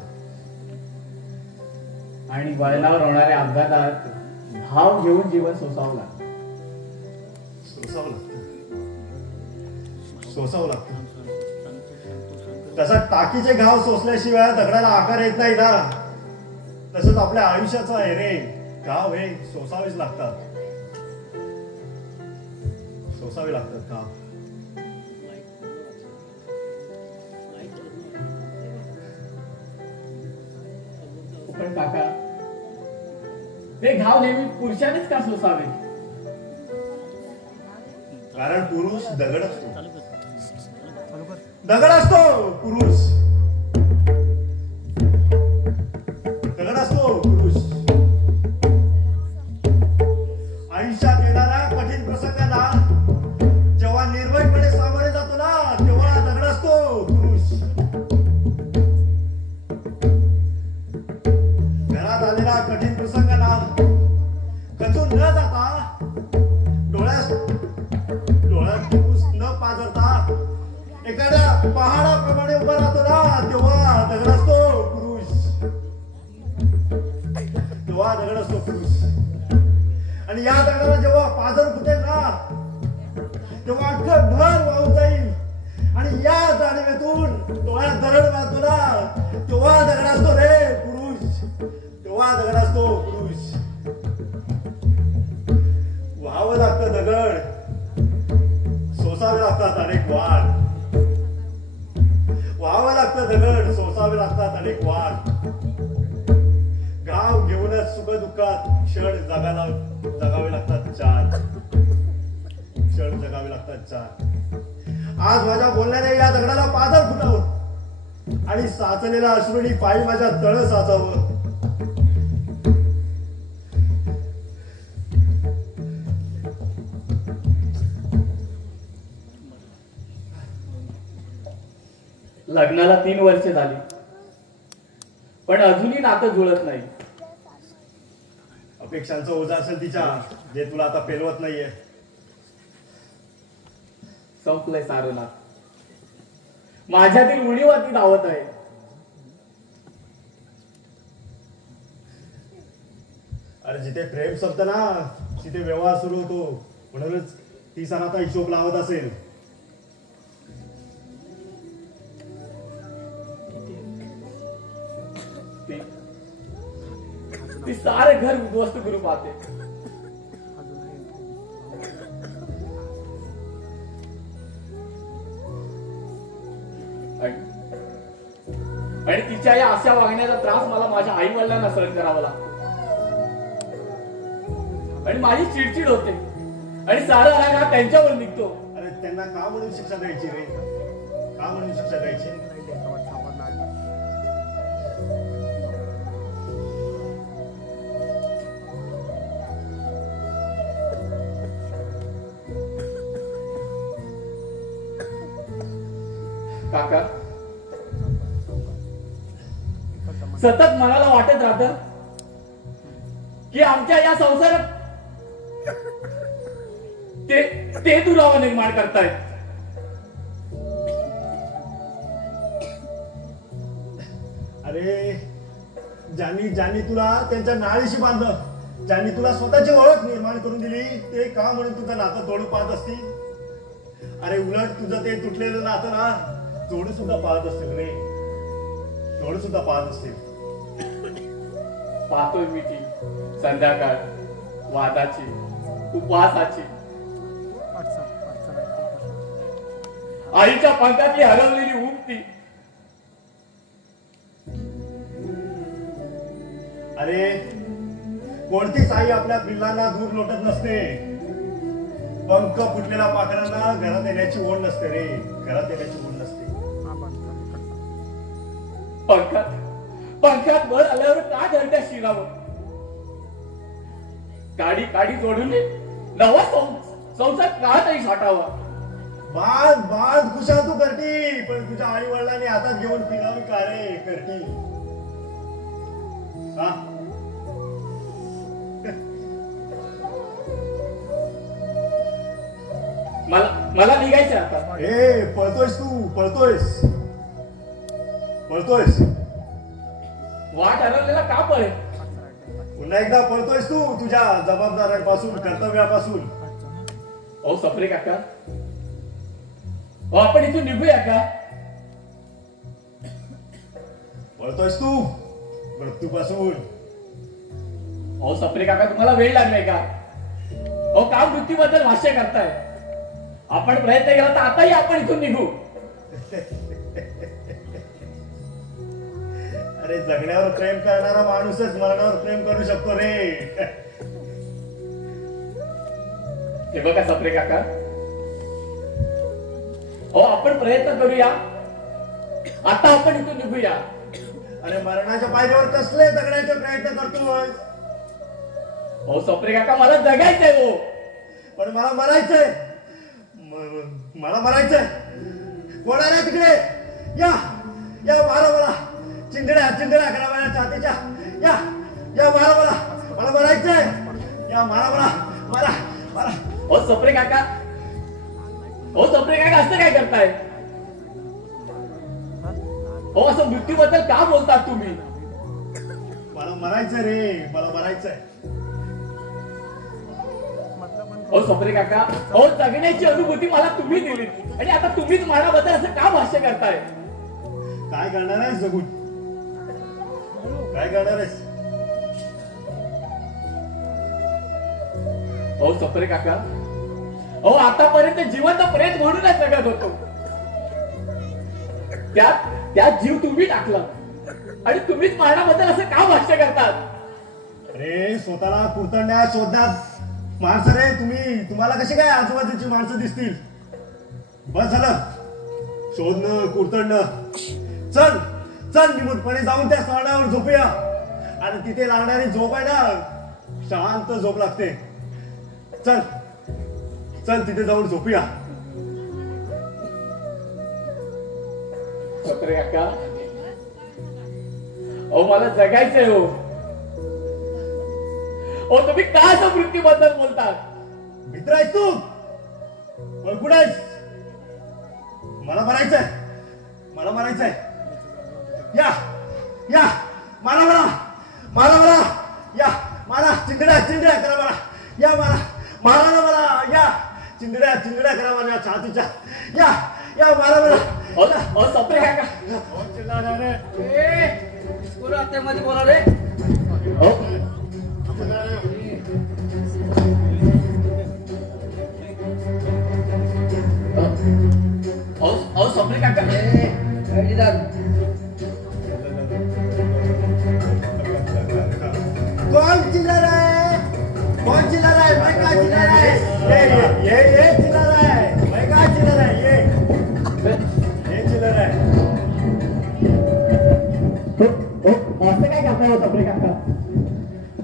आणि वळणावर होणाऱ्या अपघातात भाव घेऊन जीवन सोसावं लागतं. सोसावं लागतं. तसा टाकीचे घाव सोसल्याशिवाय दगडाला आकार येत नाही ना, तसंच आपल्या आयुष्याचं आहे रे. घाव हे सोसावेच लागतात. सोसावे लागतात घाव. पण काका, ते घाव नेहमी पुरुषानेच का सोसावे? कारण पुरुष दगड असतो. दगड असतो पुरुष. दगड असतो पुरुष. आयुष्यात येणाऱ्या कठीण प्रसंगाला जेव्हा निर्भयपणे सामोरे जातो ना तेव्हा दगड असतो पुरुष. घरात आलेल्या कठीण प्रसंगाला खचून न जाता डोळ्यात टिपूस न पाजरता एखाद्या पहाडाप्रमाणे उभा राहतो ना तेव्हा दगड असतो पुरुष. तेव्हा दगड असतो पुरुष. आणि या दगडाला जेव्हा पाजर फुटेल ना तेव्हा अख्खं घर वाहून जाईल. आणि या जाणीवेतून डोळ्यात दरड वाहतो ना तेव्हा दगड असतो रे पुरुष. तेव्हा दगड असतो पुरुष. व्हावं लागतं दगड, सोसावे लागतात अनेक वाद. व्हावं लागतं दगड, सोसावे लागतात अनेक वाद. गाव घेऊनच सुख दुःखात क्षण जगावे लागतात चार. क्षण जगावे लागतात चार. आज माझ्या बोलण्याने या दगडाला पाझर फुटावं आणि साचलेल्या अश्रूनी पायी माझ्या तळ साचावं. लग्नाला 3 वर्ष झाली पण अजूनही नातं जुळत नाही. अपेक्षांचं ओझं असेल तिच्या जे तुला आता पेलवत नाहीये. संपलंय सारं ना. माझ्यातील उणीवाती धावत आहे. अरे जिथे प्रेम संपतं ना तिथे व्यवहार सुरू होतो. म्हणूनच ती सण आता हिशोब लावत असेल. ती सारे घर उद्ध्वस्त करू पाहते. आणि तिच्या या अशा वागण्याचा त्रास मला माझ्या आई वडिलांना सहन करावा लागतो. आणि माझी चिडचिड होते आणि सारा राग हा त्यांच्यावर निघतो. अरे त्यांना का म्हणून शिक्षा द्यायची रे? का म्हणून शिक्षा द्यायची? काका सतत मनाला वाटत राहत की आमच्या या संसारात ते दुरावा निर्माण करतायत. अरे ज्यांनी तुला त्यांच्या नाळीशी बांधलं, ज्यांनी तुला स्वतःची ओळख निर्माण करून दिली ते का म्हणून तुझं नातं तोडू पाहत असतील? अरे उलट तुझं ते तुटलेलं नातं ना जोडू सुद्धा पाहत असतील रे. जोडू सुद्धा पाहत असतील. पाहतोय मी ती संध्याकाळ वादाची उपवासाची आईच्या पंखातली हरवलेली ऊब ती. अरे कोणतीच आई आपल्या पिल्लांना दूर लोटत नसते. पंख फुटलेल्या पाखरांना घरात येण्याची ओढ नसते रे. घरात येण्याची ओढ नसते. पंखात वर आल्यावर का धरत्या शिरावं? काडी काडी जोडून नवा संसार का तरी साठावा. बांध खुशाल तू करती पण तुझ्या आई वडिलांनी हातात घेऊन फिरावी का रे करती? मला निघायचं आता. ए पळतोयस तू पळतोयस. वाट हरवलेला का पळे? पुन्हा एकदा पळतोयस तू तुझ्या जबाबदाऱ्यांपासून कर्तव्यापासून. ओ सप्रे काका आपण इथून निघूया का? पळतोयस तू मृत्यूपासून. ओ सप्रे काका तुम्हाला वेळ लागलाय का? ओ काम मृत्यूबद्दल भाष्य करताय. आपण प्रयत्न केला तर आताही आपण इथून निघू. अरे जगण्यावर प्रेम करणारा माणूसच मरणावर प्रेम करू शकतो रे. हे बघा सप्रे काका आपण प्रयत्न करूया. आता आपण इथून निघूया. अरे मरणाच्या पायरीवर कसले जगण्याचे प्रयत्न करतोय? हो सप्रे काका मला जगायचंय. हो पण मला मरायचंय. मला मरायचंय. कोण आहे तिकडे? या मारा मला. चिंधड्या करा माझ्या छातीच्या. या मारा मला मरायचंय. या मारा मला. हो सप्रे काका असं काय करताय? हो असं मृत्यूबद्दल का बोलतात तुम्ही? मला मरायचंय रे. मला मरायचंय. हो सप्रे काका जगण्याची अनुभूती मला तुम्ही दिली आणि आता तुम्हीच माझ्याबद्दल असं का भाष्य करताय? काय करणार आहेस जगून? काय करणार आहेस? हो सप्रे काका आतापर्यंत जिवंत प्रेत म्हणूनच जगत होतो. त्यात जीव तुम्ही टाकला आणि तुम्हीच माझ्याबद्दल असं का भाष्य करतात? अरे स्वतःला कुरतडण्यात शोधण्यात माणसं रे तुम्हाला कशी काय आजूबाजूची माणसं दिसतील? बस झालं शोधणं कुरतडणं. चल चल निमूटपणे जाऊन त्या स्थानावर झोपूया. आणि तिथे लागणारी झोप आहे ना, शांत झोप लागते. चल चल तिथे जाऊन झोपूया. सत्रे काका, अहो मला जगायचंय हो. अहो तुम्ही का असं मृत्यूबद्दल बोलतात? मित्र आहेस तू? पण कुठे आहेस? मला मरायचंय, मला मरायचंय. या या मारा मला, मारा मला, या मारा. चिंधड्या चिंधड्या करा मला, या मारा, मारा ना मला. या चिंधड्या चिंधड्या करा माझ्या छातीच्या. या या मारा मला. सत्रे काका, मध्ये बोला रे. सप्रे काका, कौन चिल्ला रहा है? कौन चिल्ला रहा है? मैं कहाँ चिल्ला रहा है? ये चिल्ला रहा है. मैं कहाँ चिल्ला रहा है? ये चिल्ला रहा है. असं काय करताय हो सप्रे काका?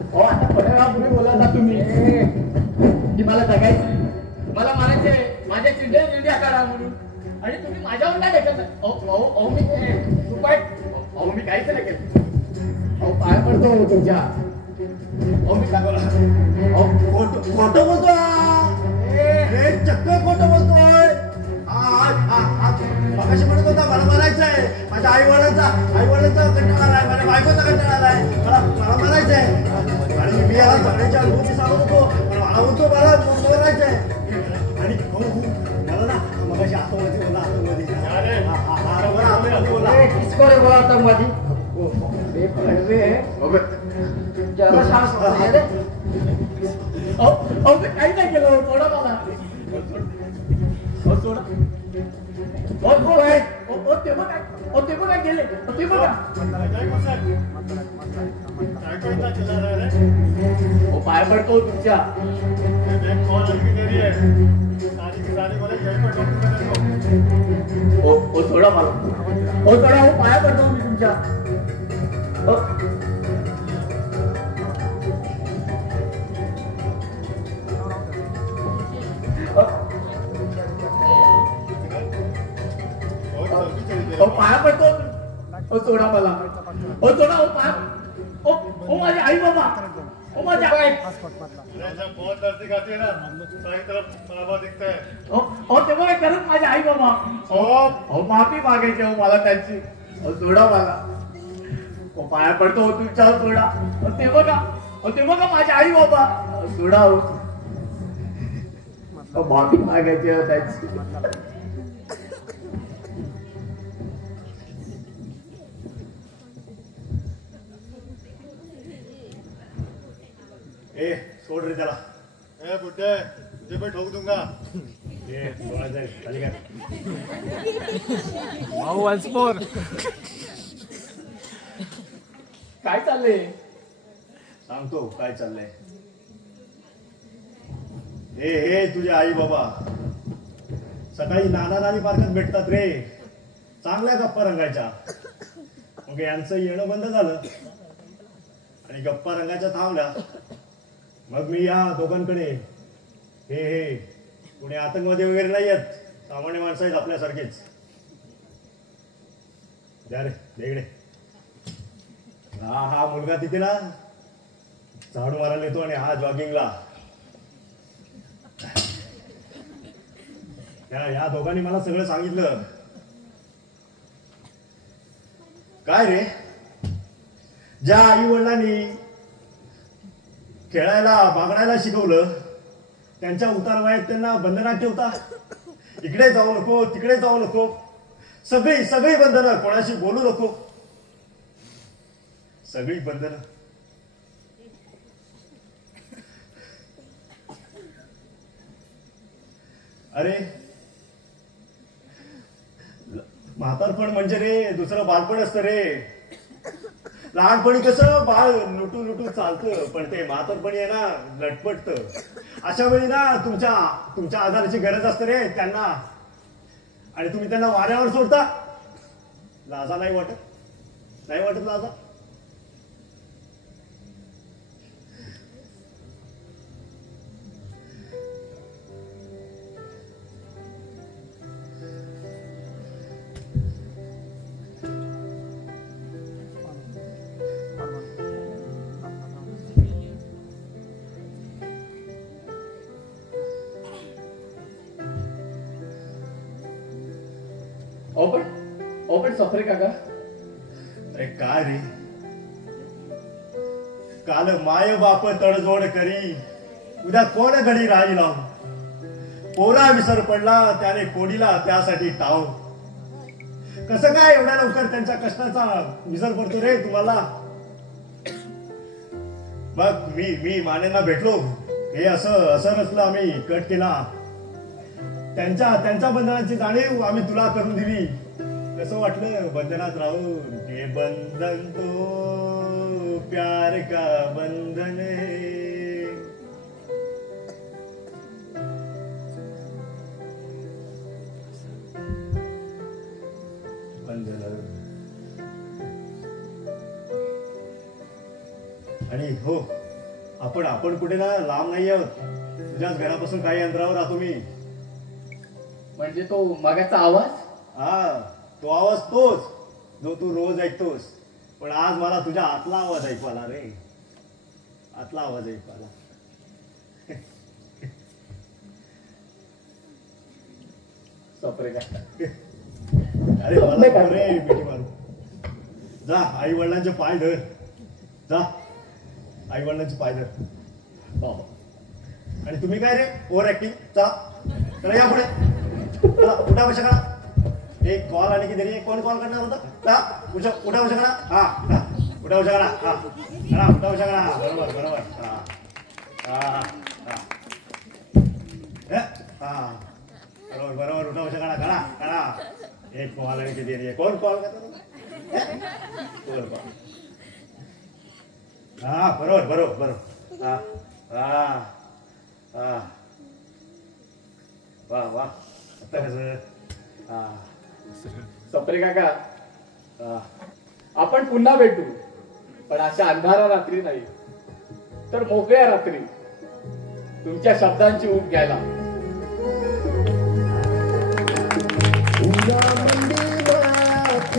अहो आता थोड्या वेळापूर्वी बोलता तुम्ही की मला जगायचं, मला मारायचंय, माझ्या चिंध्या चिंध्या काढा म्हणून. आणि तुम्ही माझ्यावर काय ढकलता? अहो मी काहीच नाही केलं. अहो पाय पडतो तुमच्या. अहो मी सांगला, खोटं बोलतोय. हे चक्क खोटं बोलतोय. मगाशी म्हणत होता मला मारायचंय. माझ्या आईवडिलांचा कंटाळा आलाय, माझ्या बायकोचा कंटाळा आलाय, मला मारायचंय. आणि मी याला सगळ्यांच्या अनुभूती सांगत होतो, पण मला होतो मला मारायचंय. आणि मला ना मगाशी आतमध्ये बोला, आतमध्ये काही नाही केलं. थोडा मला ते बघा गेले. ते बघा पाय पडतो तुमच्या. सोडा मला. सोडा हो पाया पडतो मी तुमच्या. पाया पडतो. सोडा मला. सोडा हो पाया. ओ माझे आई बाबा. ओ माझ्या आई. बहुत दर्द दिखाती है ना, सारी तरफ बराबर दिखता है. ते बघा खरंच माझे आई बाबा. माफी मागायची हो मला त्यांची. सोडा मला. पाया पडतो हो तुमच्यावर. सोडा. ते बघा माझे आई बाबा. सोडा हो. माफी मागायची हो त्यांची. ए सोड रे त्याला. ए बुड्ढे तुझे पे ठोक दूंगा. ये सोडा जाईल खाली काय. काय चाललंय? सांगतो काय चाललंय. हे तुझे आई बाबा सकाळी नाना नानी पार्कात भेटतात रे. चांगल्या गप्पा रंगायच्या. मग यांचं येणं बंद झालं आणि गप्पा रंगायच्या थांबल्या. मग मी या दोघांकडे हे कुणी आतंकवादी वगैरे नाही आहेत, सामान्य माणसं आहेत आपल्यासारखेच. द्या रे इकडे. हा मुलगा तिथे ना झाडू मारायला येतो आणि हा जॉगिंगला. या दोघांनी मला सगळं सांगितलं. काय रे, ज्या आई वडिलांनी खेळायला बागडायला शिकवलं त्यांच्या उतारवयात त्यांना बंधनात ठेवता. इकडे जाऊ नको, तिकडे जाऊ नको, सगळी बंधनं. कोणाशी बोलू नको, सगळी बंधनं. अरे म्हातारपण म्हणजे रे दुसरं बालपण असतं रे. लहानपणी कसं बाळ लुटू लुटू चालतं, पण ते म्हातारपणी आहे ना लटपटतं. अशा वेळी ना तुमच्या आधाराची गरज असते रे त्यांना, आणि तुम्ही त्यांना वाऱ्यावर सोडता. लाजा नाही वाटत लाजा? पण सफरे काका, अरे काय रे, काल माय बाप तडजोड करी, उद्या कोण घडी राही लाव. पोरा विसर पडला त्याने कोडीला त्यासाठी टाव. कसं काय एवढ्या लवकर त्यांच्या कष्टाचा विसर पडतो रे तुम्हाला? मग मी मानेंना भेटलो, हे असं नसलं आम्ही कट केला. त्यांच्या बंधनाची जाणीव आम्ही तुला करून दिली. कसं वाटलं बंधनात राहून? हे बंधन तो प्यार का बंधन है. बंधन. आणि हो, आपण कुठे ना लांब नाही आहोत. तुझ्याच घरापासून काही अंतरावर राहतो मी. म्हणजे तो मागाचा आवाज? हा, तो आवाज तोच जो तू रोज ऐकतोस. पण आज मला तुझ्या आतला आवाज ऐकू आला रे, आतला आवाज ऐकू आला. सफरे काका, अरे मला रे मिठी मारू. जा आई वडिलांचे पाय धर, जा आई वडिलांचे पाय धर. बाबा, आणि तुम्ही काय रे ओव्हर ऍक्टिंग? चला या पुढे, चला उठा बशा करा. एक कॉल आली की तरी कोण कॉल करणार होता? उठा बशा करा. हा, उठा बशा करा. हा करा, उठा बशा करा. बरोबर. हा बरोबर, उठा बशा करा. एक कॉल आली की तरी कोण कॉल करणार? हा बरोबर. वा आता कसं? सफरे काका, आपण पुन्हा भेटू, पण अशा अंधारा रात्री नाही, तर मोकळ्या रात्री तुमच्या शब्दांची ऊब घ्यायला. उद्या मंदिरात